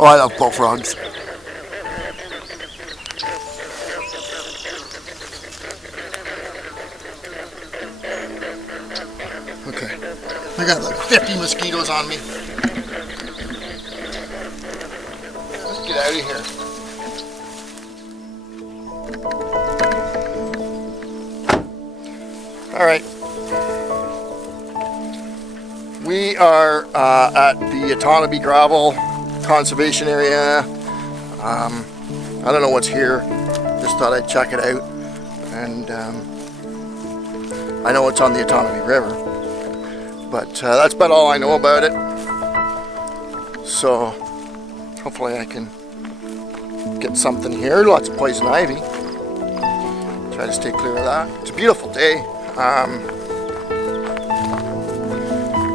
Oh, I love bullfrogs. Okay, I got like 50 mosquitoes on me. Let's get out of here. All right. We are at the Otonabee gravel conservation area. I don't know what's here. Just thought I'd check it out. And I know it's on the Otonabee River. But that's about all I know about it. So hopefully I can get something here. Lots of poison ivy. Try to stay clear of that. It's a beautiful day.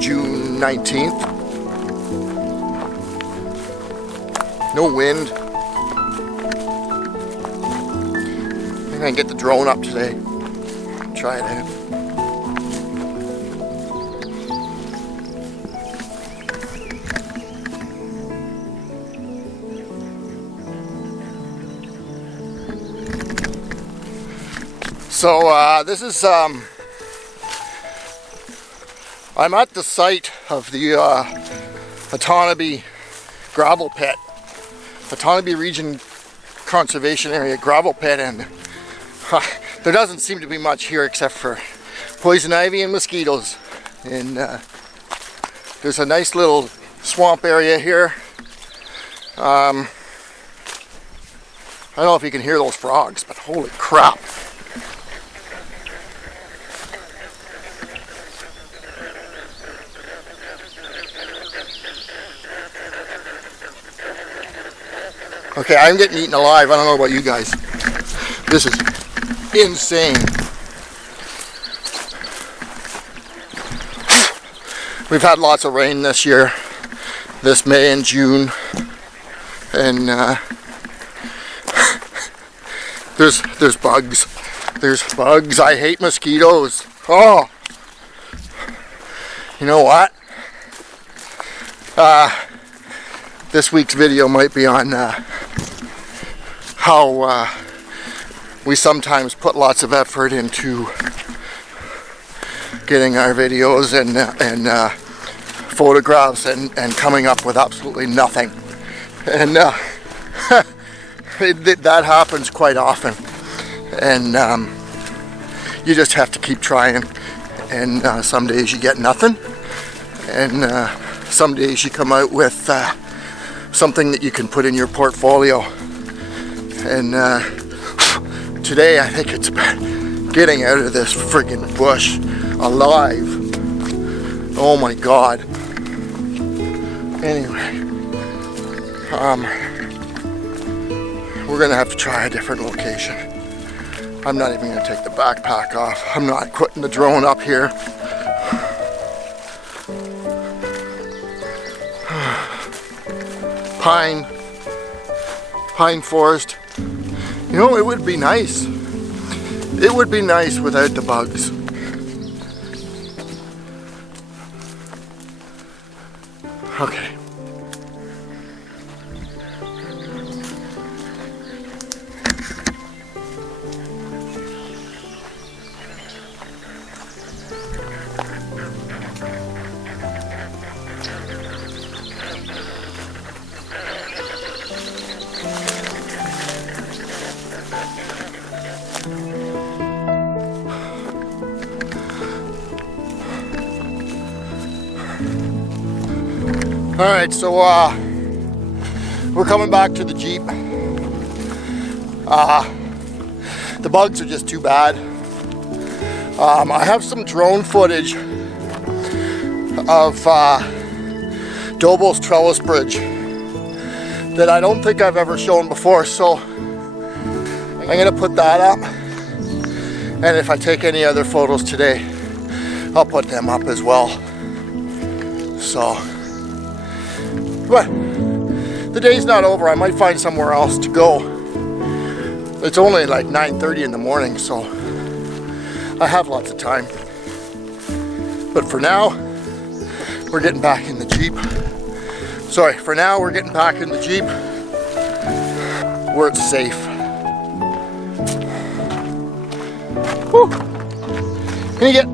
June 19th. No wind. I'm gonna get the drone up today. Try it out. So this is I'm at the site of the Otonabee gravel pit, Otonabee Region Conservation Area gravel pit, and there doesn't seem to be much here except for poison ivy and mosquitoes. And there's a nice little swamp area here. I don't know if you can hear those frogs, but holy crap. Okay, I'm getting eaten alive. I don't know about you guys. This is insane. We've had lots of rain this year, this May and June, and there's bugs. There's bugs. I hate mosquitoes. Oh, you know what? This week's video might be on how we sometimes put lots of effort into getting our videos and photographs and coming up with absolutely nothing. And that happens quite often. And you just have to keep trying. And some days you get nothing. And some days you come out with something that you can put in your portfolio. And today I think it's about getting out of this friggin' bush alive. Oh my God. Anyway, we're gonna have to try a different location. I'm not even gonna take the backpack off. I'm not putting the drone up here. Pine forest. You know, it would be nice. It would be nice without the bugs. Okay. Alright, so we're coming back to the Jeep. The bugs are just too bad. I have some drone footage of Doble's trellis bridge that I don't think I've ever shown before, so I'm going to put that up. And if I take any other photos today, I'll put them up as well. So, but the day's not over. I might find somewhere else to go. It's only like 9:30 in the morning, so I have lots of time. But for now, we're getting back in the Jeep. Sorry, for now we're getting back in the Jeep where it's safe. Woo. Can you get?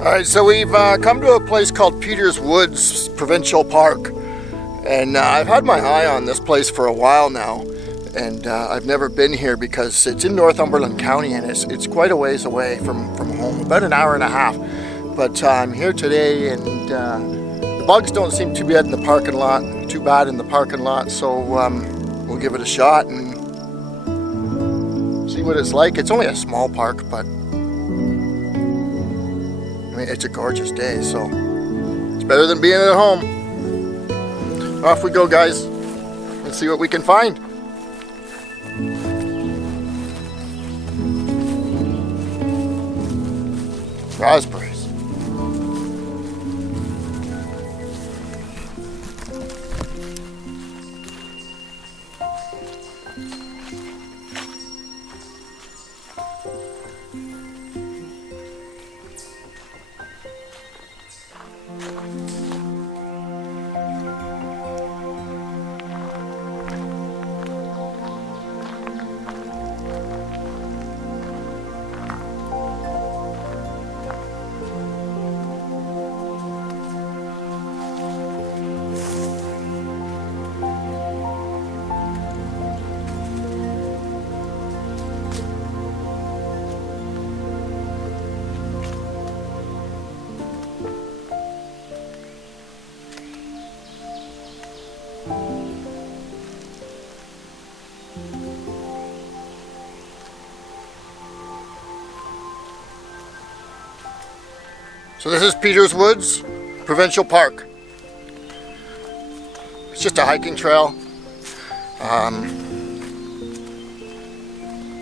Alright, so we've come to a place called Peter's Woods Provincial Park, and I've had my eye on this place for a while now, and I've never been here because it's in Northumberland County and it's quite a ways away from home, about an hour and a half. But I'm here today, and the bugs don't seem too bad in the parking lot, so we'll give it a shot and see what it's like. It's only a small park, but I mean, it's a gorgeous day, so it's better than being at home. Off we go, guys. Let's see what we can find. Raspberries. So this is Peter's Woods Provincial Park. It's just a hiking trail.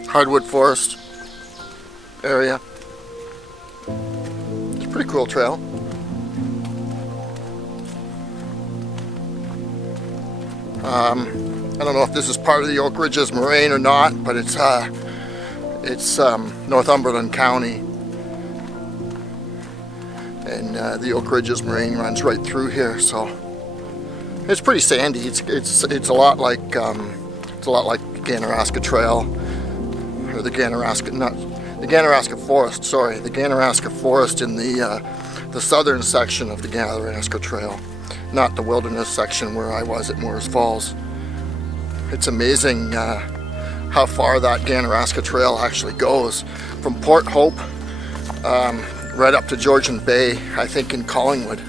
Hardwood forest area. It's a pretty cool trail. I don't know if this is part of the Oak Ridges Moraine or not, but it's Northumberland County. And the Oak Ridges Moraine runs right through here, so it's pretty sandy. It's a lot like the Ganaraska Trail, or the Ganaraska Forest. Sorry, the Ganaraska Forest in the southern section of the Ganaraska Trail, not the wilderness section where I was at Moores Falls. It's amazing how far that Ganaraska Trail actually goes from Port Hope. Right up to Georgian Bay, I think, in Collingwood.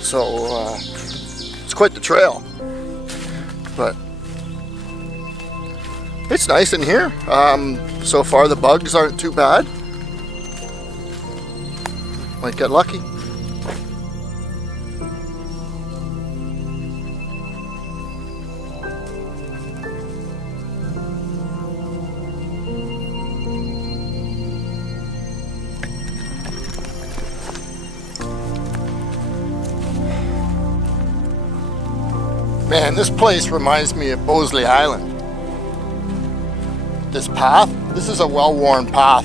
So it's quite the trail, but it's nice in here. So far the bugs aren't too bad. Might get lucky. Man, this place reminds me of Bosley Island. This path, this is a well-worn path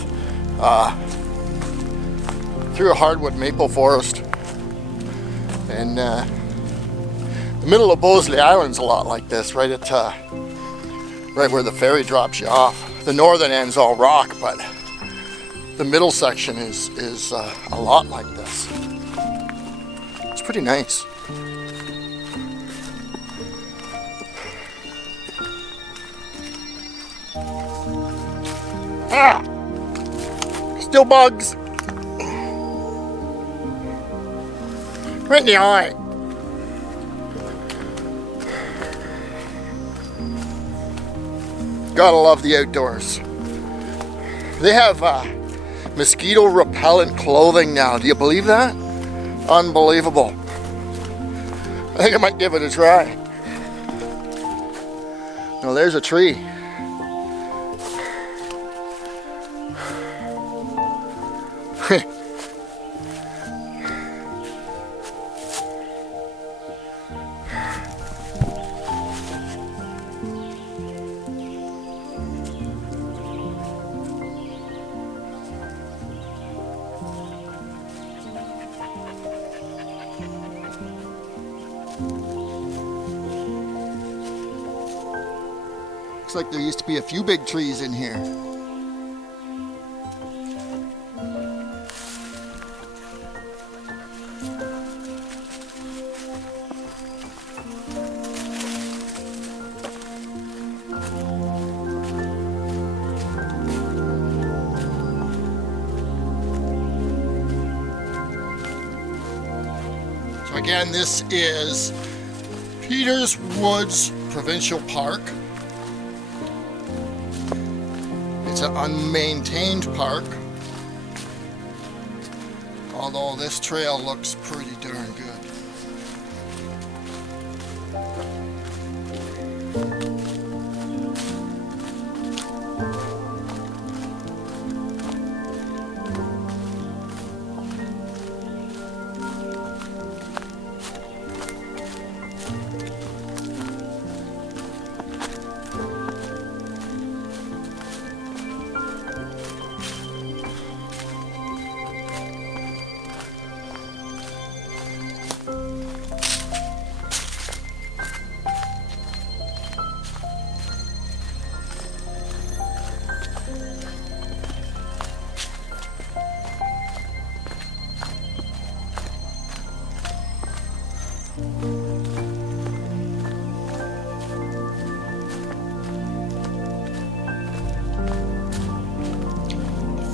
through a hardwood maple forest. And the middle of Bosley Island's a lot like this, right where the ferry drops you off. The northern end's all rock, but the middle section is a lot like this. It's pretty nice. Ah! Still bugs. Right in the eye. Gotta love the outdoors. They have mosquito repellent clothing now. Do you believe that? Unbelievable. I think I might give it a try. Now there's a tree. Looks like there used to be a few big trees in here. So again, this is Peters Woods Provincial Park. It's an unmaintained park, although this trail looks pretty darn good.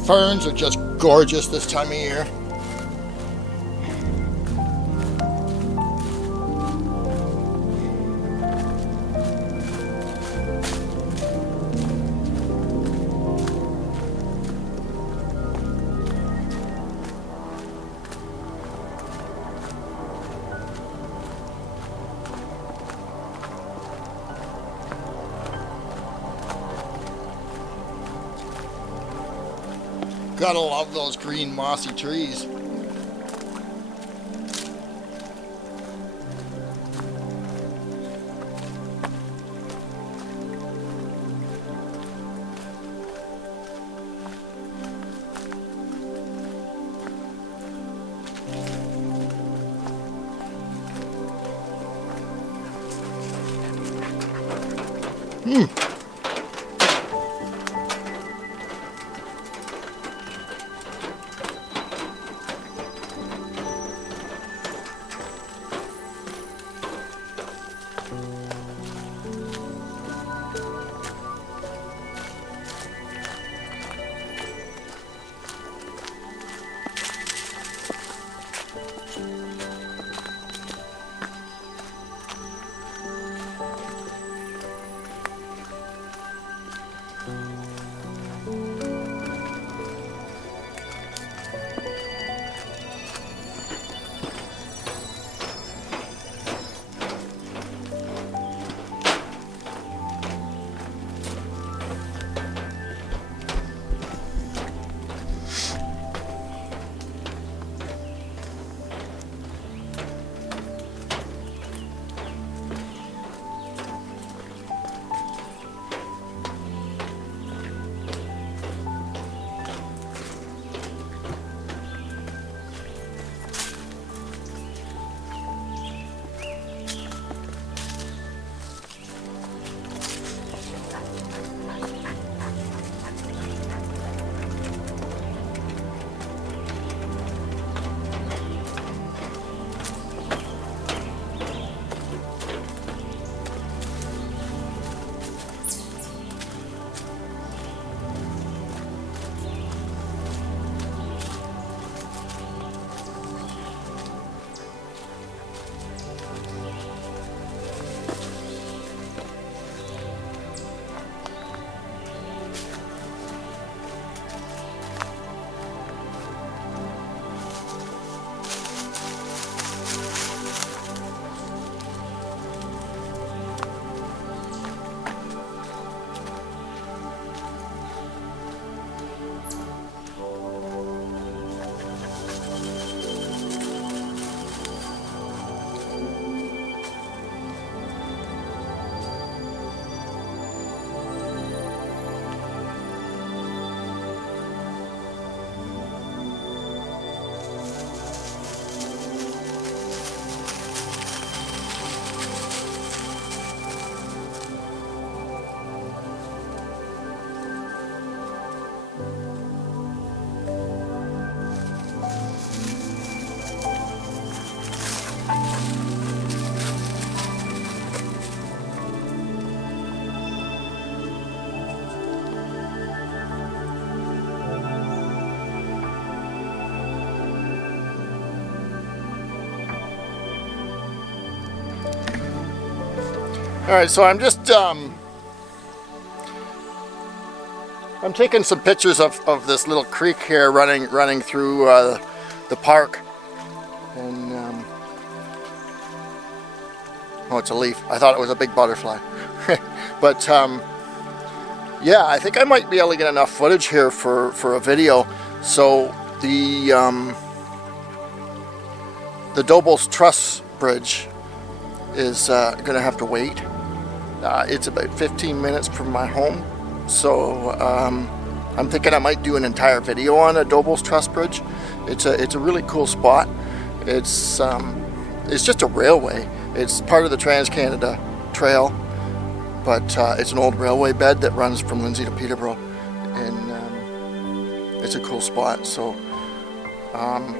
Ferns are just gorgeous this time of year. Gotta love those green mossy trees. All right, so I'm just I'm taking some pictures of this little creek here running through the park, and oh, it's a leaf. I thought it was a big butterfly, but yeah, I think I might be able to get enough footage here for a video. So the Doble's Truss Bridge is gonna have to wait. It's about 15 minutes from my home, so I'm thinking I might do an entire video on a Doble's Truss Bridge. It's a really cool spot. It's just a railway. It's part of the Trans-Canada Trail, but it's an old railway bed that runs from Lindsay to Peterborough, and it's a cool spot. So I'm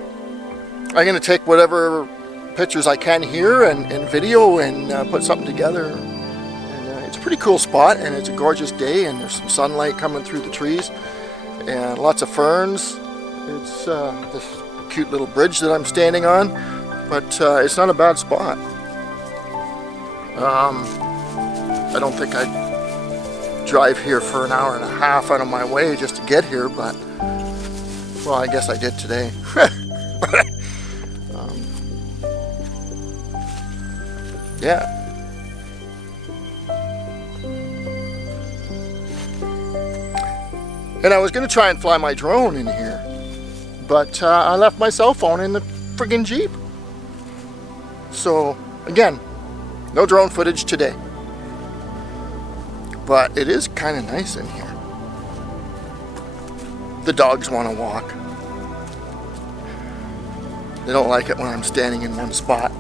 gonna take whatever pictures I can here and video and put something together. And it's a pretty cool spot, and it's a gorgeous day, and there's some sunlight coming through the trees and lots of ferns. It's this cute little bridge that I'm standing on, but it's not a bad spot. I don't think I'd drive here for an hour and a half out of my way just to get here, but well, I guess I did today. Yeah. And I was going to try and fly my drone in here, but I left my cell phone in the friggin' Jeep. So, again, no drone footage today. But it is kind of nice in here. The dogs want to walk. They don't like it when I'm standing in one spot.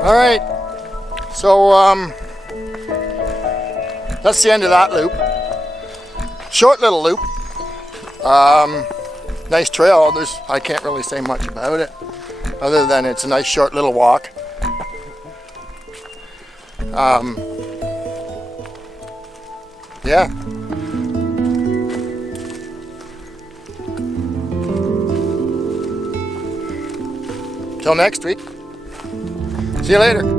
All right, so that's the end of that loop. Short little loop. Nice trail. I can't really say much about it, other than it's a nice short little walk. Yeah. Till next week. See you later.